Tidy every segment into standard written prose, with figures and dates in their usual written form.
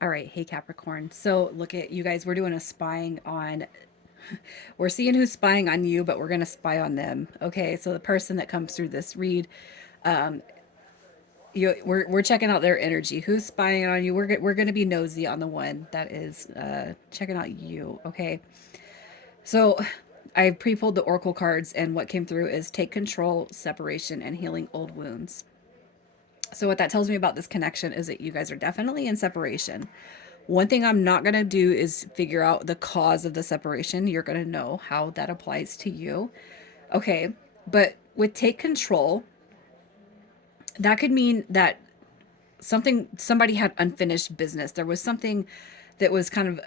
All right, hey Capricorn. So look at you guys. We're doing a spying on. We're seeing who's spying on you, but we're gonna spy on them. Okay, so the person that comes through this read, we're checking out their energy. Who's spying on you? We're gonna be nosy on the one that is checking out you. Okay, so I pre-pulled the oracle cards, and what came through is take control, separation, and healing old wounds. So what that tells me about this connection is that you guys are definitely in separation. One thing I'm not going to do is figure out the cause of the separation. You're going to know how that applies to you. Okay. But with take control, that could mean that somebody had unfinished business. There was something that was kind of,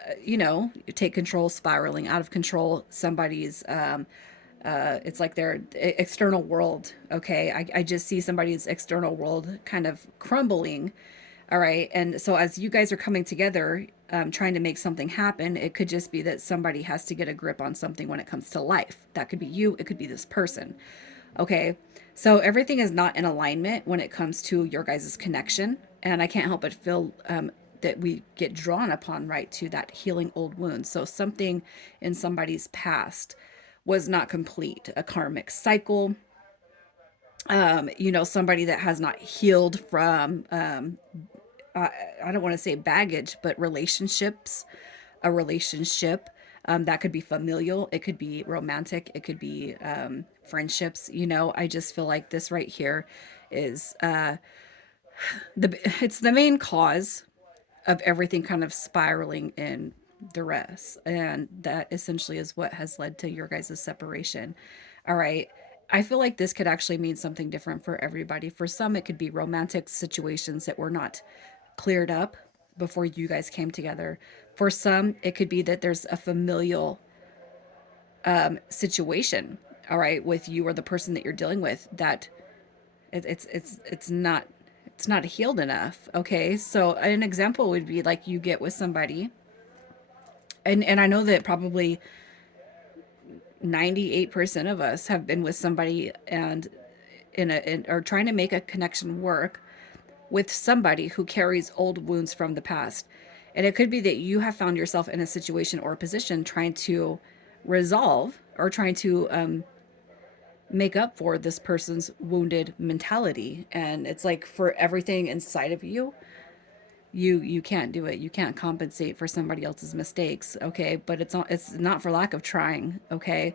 take control, spiraling out of control. Somebody's, it's like their external world. Okay. I just see somebody's external world kind of crumbling. All right. And so as you guys are coming together, trying to make something happen, it could just be that somebody has to get a grip on something when it comes to life. That could be you, it could be this person. Okay. So everything is not in alignment when it comes to your guys' connection. And I can't help but feel that we get drawn upon, right, to that healing old wounds. So something in somebody's past was not complete, a karmic cycle, somebody that has not healed from I don't want to say baggage, but relationships, a relationship. That could be familial, it could be romantic, it could be friendships. I just feel like this right here is it's the main cause of everything kind of spiraling in duress, and that essentially is what has led to your guys' separation. All right. I feel like this could actually mean something different for everybody. For some, it could be romantic situations that were not cleared up before you guys came together. For some, it could be that there's a familial situation, all right, with you or the person that you're dealing with that it's not healed enough. Okay, so an example would be like you get with somebody, and I know that probably 98% of us have been with somebody and or trying to make a connection work with somebody who carries old wounds from the past. And it could be that you have found yourself in a situation or a position trying to resolve or trying to make up for this person's wounded mentality. And it's like for everything inside of you, you can't do it. You can't compensate for somebody else's mistakes, okay? But it's not for lack of trying, okay?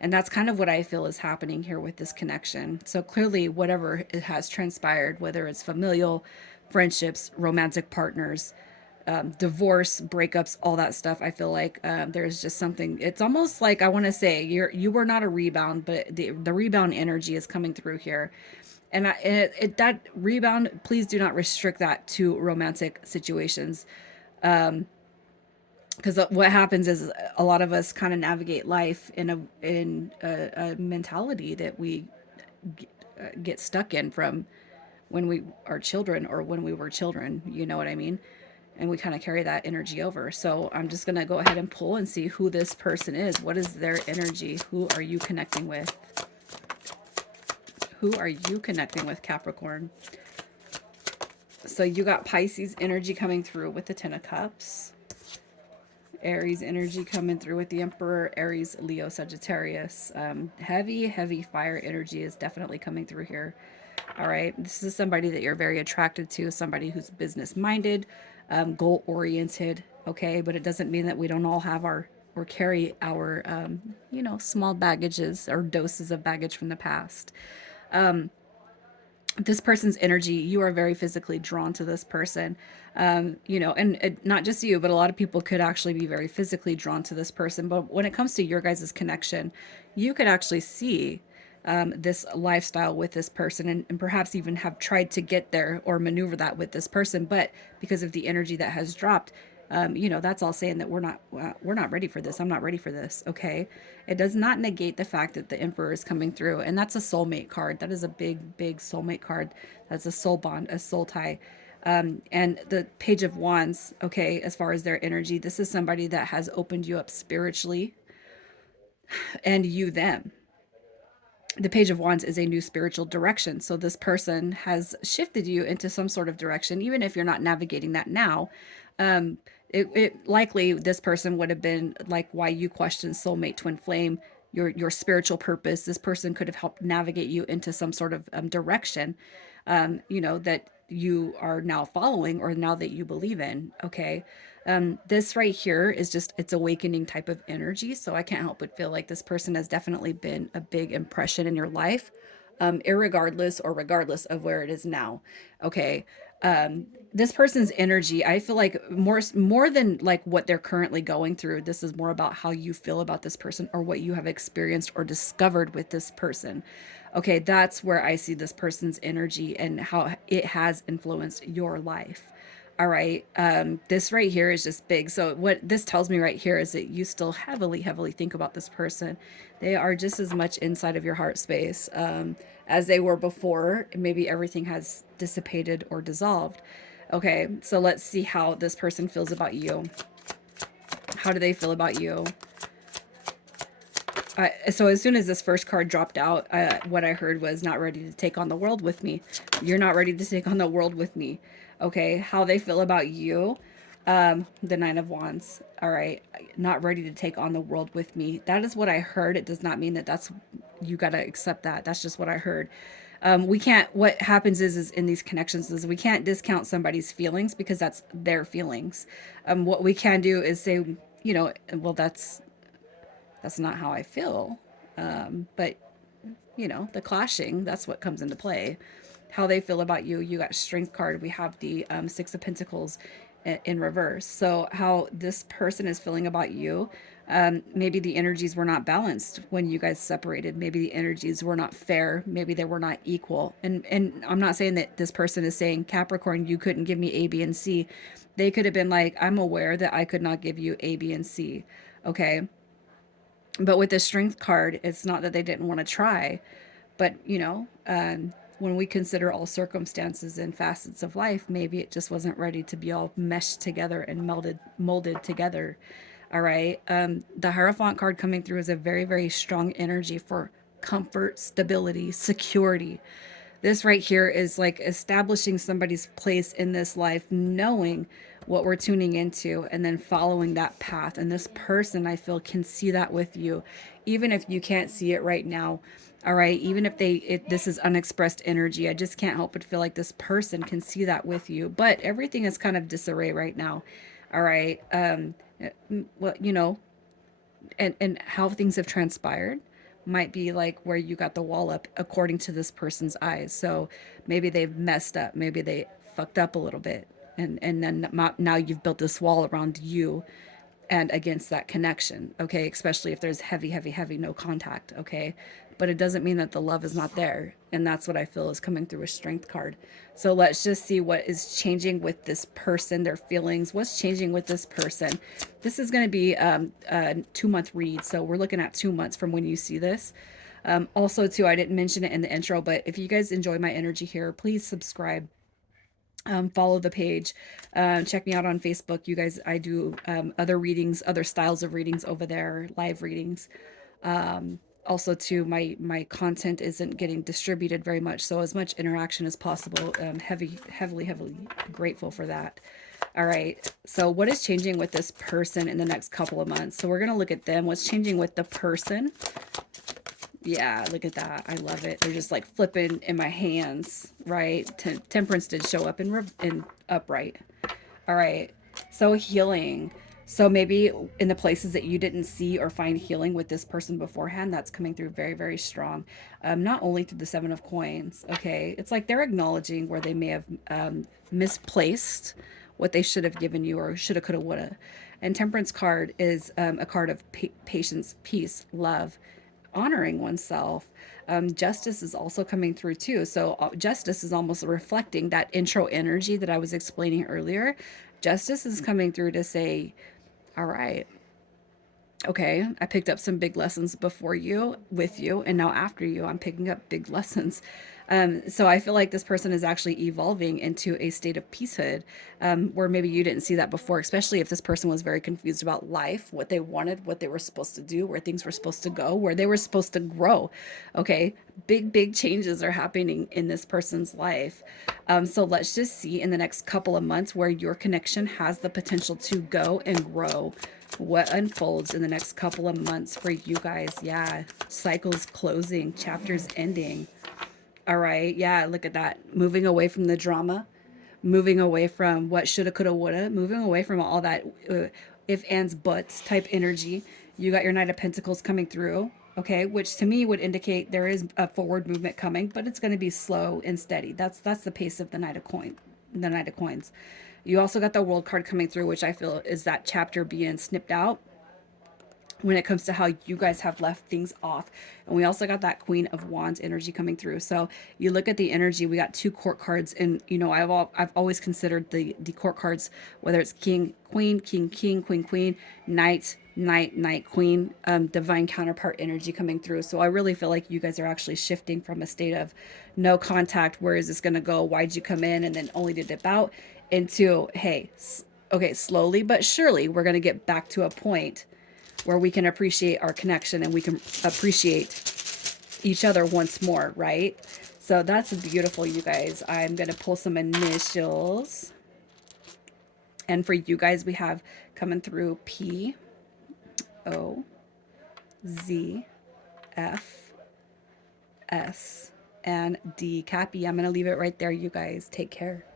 And that's kind of what I feel is happening here with this connection. So clearly, whatever it has transpired, whether it's familial, friendships, romantic partners, divorce, breakups, all that stuff. I feel like there's just something. It's almost like I want to say you were not a rebound, but the rebound energy is coming through here, and that rebound. Please do not restrict that to romantic situations, because what happens is a lot of us kind of navigate life in a mentality that we get stuck in from when we are children or when we were children. You know what I mean? And we kind of carry that energy over. So I'm just going to go ahead and pull and see who this person is. What is their energy? Who are you connecting with? Who are you connecting with, Capricorn? So you got Pisces energy coming through with the Ten of Cups. Aries energy coming through with the Emperor. Aries, Leo, Sagittarius. Heavy fire energy is definitely coming through here. All right. This is somebody that you're very attracted to, somebody who's business minded, goal oriented. Okay. But it doesn't mean that we don't all have our or carry our, small baggages or doses of baggage from the past. This person's energy, you are very physically drawn to this person. And not just you, but a lot of people could actually be very physically drawn to this person. But when it comes to your guys' connection, you could actually see this lifestyle with this person, and perhaps even have tried to get there or maneuver that with this person. But because of the energy that has dropped, that's all saying that we're not ready for this. I'm not ready for this. Okay. It does not negate the fact that the Emperor is coming through, and that's a soulmate card. That is a big soulmate card. That's a soul bond, a soul tie. And the Page of Wands, okay, as far as their energy, this is somebody that has opened you up spiritually, and you them. The Page of Wands is a new spiritual direction. So this person has shifted you into some sort of direction, even if you're not navigating that now. Um, it likely this person would have been like why you question soulmate, twin flame, your spiritual purpose. This person could have helped navigate you into some sort of direction, that you are now following or now that you believe in. Okay. This right here is just, it's awakening type of energy. So I can't help but feel like this person has definitely been a big impression in your life, irregardless or regardless of where it is now. Okay. This person's energy, I feel like more than like what they're currently going through, this is more about how you feel about this person or what you have experienced or discovered with this person. Okay, that's where I see this person's energy and how it has influenced your life. All right. This right here is just big. So what this tells me right here is that you still heavily, heavily think about this person. They are just as much inside of your heart space as they were before. Maybe everything has dissipated or dissolved. Okay, so let's see how this person feels about you. How do they feel about you? So as soon as this first card dropped out, what I heard was not ready to take on the world with me. You're not ready to take on the world with me. Okay, how they feel about you. The Nine of Wands. All right, not ready to take on the world with me. That is what I heard. It does not mean that that's, you got to accept that. That's just what I heard. We can't, what happens is in these connections is we can't discount somebody's feelings because that's their feelings. What we can do is say, well, that's not how I feel. But the clashing, that's what comes into play. How they feel about you. You got Strength card. We have the Six of Pentacles in reverse. So how this person is feeling about you. Maybe the energies were not balanced when you guys separated. Maybe the energies were not fair. Maybe they were not equal. And I'm not saying that this person is saying, Capricorn, you couldn't give me A, B, and C. They could have been like, I'm aware that I could not give you A, B, and C. Okay. But with the Strength card, it's not that they didn't want to try, but when we consider all circumstances and facets of life, maybe it just wasn't ready to be all meshed together and molded together. All right. The Hierophant card coming through is a very, very strong energy for comfort, stability, security. This right here is like establishing somebody's place in this life, knowing what we're tuning into and then following that path. And this person, I feel, can see that with you, even if you can't see it right now. All right. Even if this is unexpressed energy, I just can't help but feel like this person can see that with you. But everything is kind of disarray right now. All right. Well, and how things have transpired might be like where you got the wall up according to this person's eyes. So maybe they've messed up, maybe they fucked up a little bit, and then now you've built this wall around you and against that connection. Okay, especially if there's heavy, heavy, heavy no contact. Okay, but it doesn't mean that the love is not there, and that's what I feel is coming through a Strength card. So let's just see what is changing with this person, their feelings. What's changing with this person? This is going to be a 2-month read, so we're looking at 2 months from when you see this. Also, too, I didn't mention it in the intro, but if you guys enjoy my energy here, please subscribe. Follow the page. Check me out on Facebook. You guys, I do other readings, other styles of readings over there, live readings. Also, too, my content isn't getting distributed very much, so as much interaction as possible. Heavily grateful for that. All right, so what is changing with this person in the next couple of months? So we're going to look at them. What's changing with the person? Yeah, look at that. I love it. They're just like flipping in my hands, right? Temperance did show up in upright. All right. So healing. So maybe in the places that you didn't see or find healing with this person beforehand, that's coming through very, very strong. Not only through the Seven of Coins. Okay. It's like they're acknowledging where they may have misplaced what they should have given you or shoulda, coulda, woulda. And Temperance card is a card of patience, peace, love, honoring oneself. Justice is also coming through too. So justice is almost reflecting that intro energy that I was explaining earlier. Justice is coming through to say, all right, okay, I picked up some big lessons before you, with you, and now after you, I'm picking up big lessons. So I feel like this person is actually evolving into a state of peacehood, where maybe you didn't see that before, especially if this person was very confused about life, what they wanted, what they were supposed to do, where things were supposed to go, where they were supposed to grow. Okay. Big changes are happening in this person's life. So let's just see in the next couple of months where your connection has the potential to go and grow, what unfolds in the next couple of months for you guys. Yeah. Cycles closing, chapters ending. All right. Yeah. Look at that. Moving away from the drama, moving away from what shoulda, coulda, woulda, moving away from all that if, ands, buts type energy. You got your Knight of Pentacles coming through. Okay. Which to me would indicate there is a forward movement coming, but it's going to be slow and steady. That's the pace of the Knight of Coins. You also got the World card coming through, which I feel is that chapter being snipped out when it comes to how you guys have left things off. And we also got that Queen of Wands energy coming through. So you look at the energy, we got two court cards, and you know, I've always considered the court cards, whether it's King, Queen, King, King, Queen, Queen, Knight, Knight, Knight, Queen, divine counterpart energy coming through. So I really feel like you guys are actually shifting from a state of no contact, where is this going to go, why'd you come in, and then only to dip out, into, hey, okay, slowly but surely we're going to get back to a point where we can appreciate our connection and we can appreciate each other once more, right? So that's beautiful, you guys. I'm going to pull some initials. And for you guys, we have coming through P, O, Z, F, S, and D. Cappy, I'm going to leave it right there, you guys. Take care.